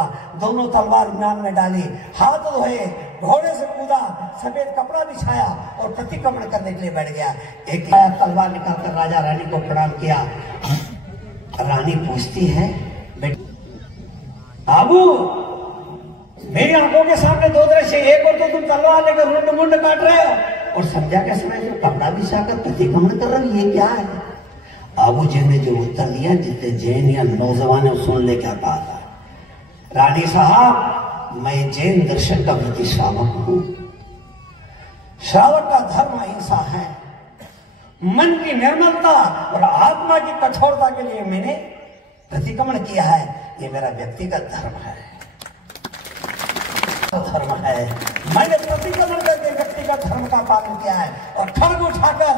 हुआ, दोनों तलवार म्यान में डाली, हाथ धोए, घोड़े से कूदा, सफेद कपड़ा बिछाया और प्रतिक्रमण करने के लिए बैठ गया। एक तलवार निकालकर राजा रानी को प्रणाम किया। रानी पूछती है, बाबू मेरी आंखों के सामने दो दृश्य, एक और तो तुम तलवार लेकर रुंड मुंड काट रहे हो और संध्या के समय जो कपड़ा बिछाकर प्रतिक्रमण कर रहे हो, ये क्या है? बाबू जी ने जो उत्तर दिया, जितने जैन या नौजवान है सुन ले क्या कहा था। रानी साहब, मैं जैन दर्शन का प्रति श्रावक हूं। श्रावक का धर्म अहिंसा है। मन की निर्मलता और आत्मा की कठोरता के लिए मैंने प्रतिक्रमण किया है। ये मेरा व्यक्तिगत धर्म है, धर्म है। मैंने प्रतिक्रमण करके व्यक्तिगत धर्म का पालन किया है और खड्ग उठाकर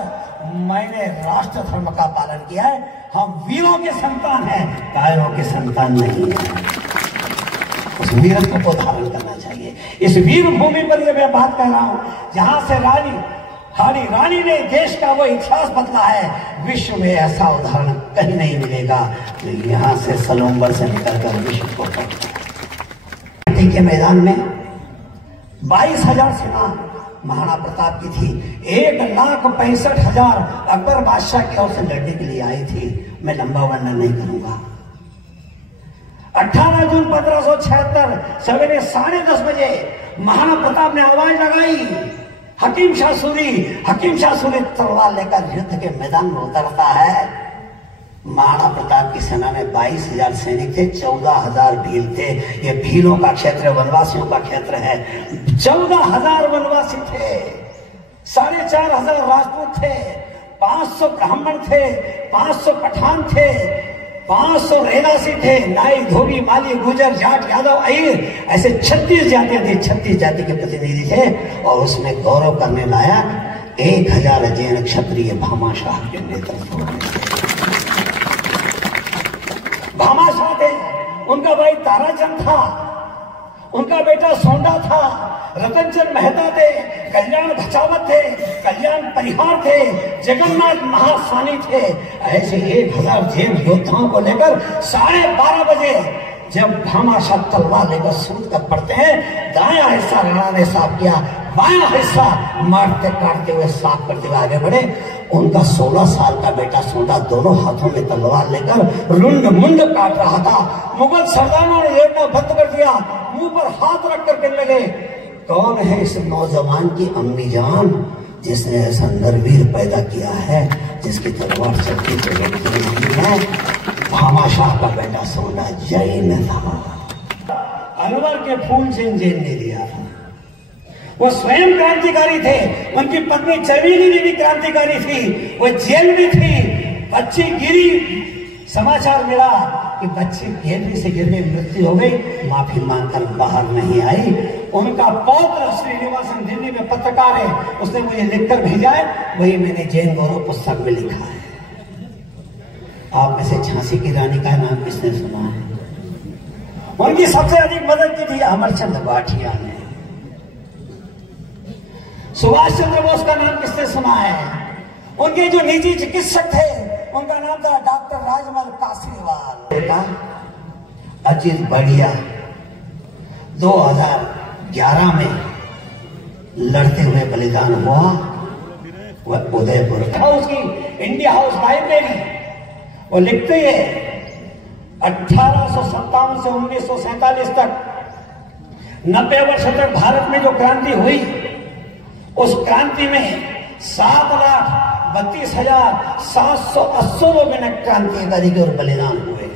मैंने राष्ट्र धर्म का पालन किया है। हम वीरों के संतान हैं, कायरों के संतान नहीं है। उस वीरत्व को धारण करना चाहिए। इस वीर भूमि पर यह मैं बात कर रहा हूं, जहां से रानी ने देश का वो इतिहास बदला है। विश्व में ऐसा उदाहरण कहीं नहीं मिलेगा जो यहां से सलोम्बर से निकलकर विश्व को के मैदान में 22,000 सेना महाराणा प्रताप की थी। 1,65,000 अकबर बादशाह की ओर से लड़ने के लिए आई थी। मैं लंबा वर्णन नहीं करूंगा। 18 जून 1576 सवेरे 10:30 बजे महाराणा प्रताप ने आवाज लगाई, हकीम शाह सूरी तलवार लेकर युद्ध के मैदान में उतरता है। महाराणा प्रताप की सेना में 22,000 सैनिक थे, 14,000 भील थे। ये भीलों का क्षेत्र, वनवासियों का क्षेत्र है। 14,000 वनवासी थे, 4,500 राजपूत थे, 500 ब्राह्मण थे, 500 पठान थे, 500 रेदासी थे, नाई, धोबी, माली, गुजर, जाट, यादव, अहीर, ऐसे 36 जातियां थी। 36 जाति के प्रतिनिधि थे और उसमें गौरव करने लाया 1,000 जैन क्षत्रिय भामाशाह के नेतृत्व में। भामाशाह थे, उनका भाई ताराचंद था, उनका बेटा सोंडा था, रतनचंद मेहता थे, कल्याण भचावत थे, कल्याण परिहार थे, जगन्नाथ महासानी थे। ऐसे 1,000 जैन योद्धाओं को लेकर 12:30 बजे जब भामाशाह तलवार लेकर सूत कर पड़ते हैं, दायां हिस्सा राणा ने साफ किया, बायां हिस्सा मारते काटते हुए साफ करते हुए आगे बढ़े। उनका 16 साल का बेटा सोंडा दोनों हाथों में तलवार लेकर रुंड मुंड काट रहा था। मुगल सरदारों ने लड़ना बंद कर दिया, मुंह पर हाथ रखकर कहने लगे, कौन है इस नौजवान की अम्मी जान जिसने ऐसा नरवीर पैदा किया है, जिसकी तलवार चलती तो नहीं है? भामाशाह का बेटा सोंडा जैन था। अलवर के फूल जैन ने दिया था। वो स्वयं क्रांतिकारी थे, उनकी पत्नी चवेली भी क्रांतिकारी थी, वो जेल में थी। बच्ची गिरी, समाचार मिला कि बच्ची गैलरी से गिरने मृत्यु हो गई, माफी मांगकर बाहर नहीं आई। उनका पौत्र श्रीनिवासन दिल्ली में पत्रकार है, उसने मुझे लिखकर भेजा है, वही मैंने जैन गौरव पुस्तक में लिखा है। आप में से झांसी की रानी का नाम किसने सुना है? उनकी सबसे अधिक मदद की थी अमरचंद भाटिया ने। सुभाष चंद्र बोस का नाम किसने सुना है? उनके जो निजी चिकित्सक थे उनका नाम था डॉक्टर राजमल कासरीवाल। बेटा अजीत बढ़िया 2011 में लड़ते हुए बलिदान हुआ। वह उदयपुर हाउस की इंडिया हाउस लाइब्रेरी, वो लिखते हैं 1857 से 1947 तक 90 वर्ष तक भारत में जो क्रांति हुई, उस क्रांति में 7,32,780 लोगों ने क्रांतिकारी के और बलिदान हुए।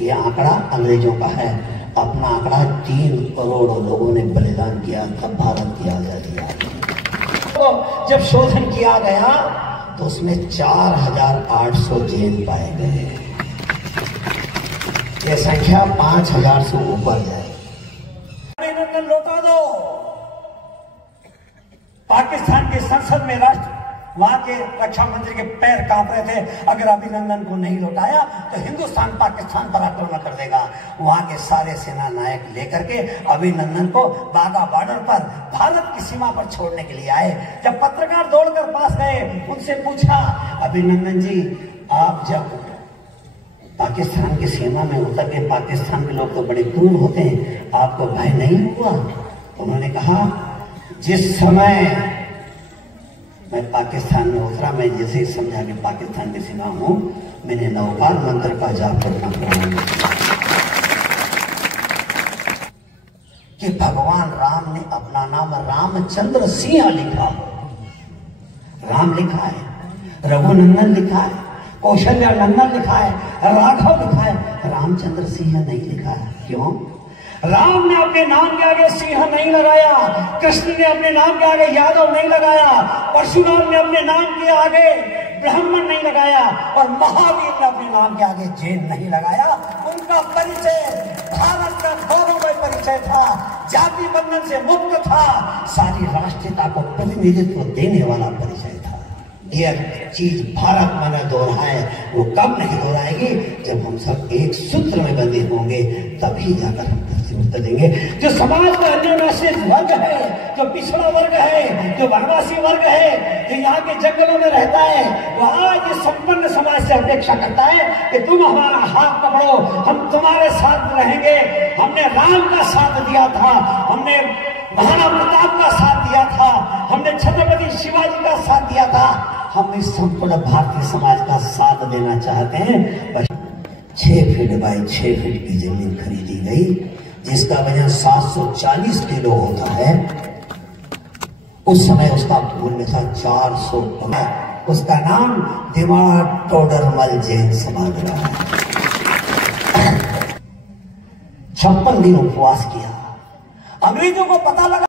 यह आंकड़ा अंग्रेजों का है, अपना आंकड़ा 3 करोड़ लोगों ने बलिदान किया तब भारत की आजादी आई। तो जब शोधन किया गया तो उसमें 4,800 जैन पाए गए। यह संख्या 5,000 से ऊपर जाए। अभिनंदन लौटा दो। पाकिस्तान की संसद में वहां के रक्षा मंत्री के पैर कांप रहे थे, अगर अभिनंदन को नहीं लौटाया तो हिंदुस्तान पाकिस्तान पर आक्रमण कर देगा। वहां के सारे सेना नायक लेकर के अभिनंदन को बाघा बॉर्डर पर भारत की सीमा पर छोड़ने के लिए आए। जब पत्रकार दौड़कर पास गए, उनसे पूछा, अभिनंदन जी आप जब पाकिस्तान की सीमा में उतर के, पाकिस्तान के लोग तो बड़े क्रूर होते हैं, आपको भय नहीं हुआ? तो उन्होंने कहा, जिस समय मैं पाकिस्तान में उतरा, मैं जैसे ही समझा कि पाकिस्तान की सीमा हूं, मैंने नौकार मंत्र का जाप करना प्रारंभ किया कि भगवान राम ने अपना नाम रामचंद्र सिंह लिखा, राम लिखा है, रघुनंदन लिखा है, कौशल्या नंदन लिखा है, राघव लिखा है, रामचंद्र सिंह नहीं लिखा है। क्यों? राम ने अपने नाम के आगे सिंह नहीं लगाया, कृष्ण ने अपने नाम के आगे यादव नहीं लगाया, परशुराम ने अपने नाम के आगे ब्राह्मण नहीं लगाया, और महावीर ने अपने नाम के आगे जैन नहीं लगाया। उनका परिचय भारत का गौरवमय परिचय था, जाति बंधन से मुक्त था, सारी राष्ट्रीयता को प्रतिनिधित्व देने वाला परिचय था। यह चीज भारत मैंने दोहराए, वो कब नहीं दोहराएगी? जब हम सब एक सूत्र में बंधे होंगे, तभी जाकर हम प्रतिनिधित्व देंगे। जो समाज का अन्योन्याश्रित वर्ग है, जो पिछड़ा वर्ग है, जो वनवासी वर्ग है, जो यहाँ के जंगलों में रहता है, वो आज इस संपन्न समाज से अपेक्षा करता है कि तुम हमारा हाथ पकड़ो, हम तुम्हारे साथ रहेंगे। हमने राम का साथ दिया था, हमने महाराणा प्रताप का साथ दिया था, हमने छत्रपति शिवाजी का साथ दिया था, हम इस संपूर्ण भारतीय समाज का साथ देना चाहते हैं। बस 6 फीट बाई 6 फीट की जमीन खरीदी गई, जिसका वजन 740 किलो होता है। उस समय उसका मूल्य था 400 रुपए। उसका नाम दिमाग टोडरमल जैन समाधि है। 56 दिन उपवास किया। अंग्रेजों को पता लगा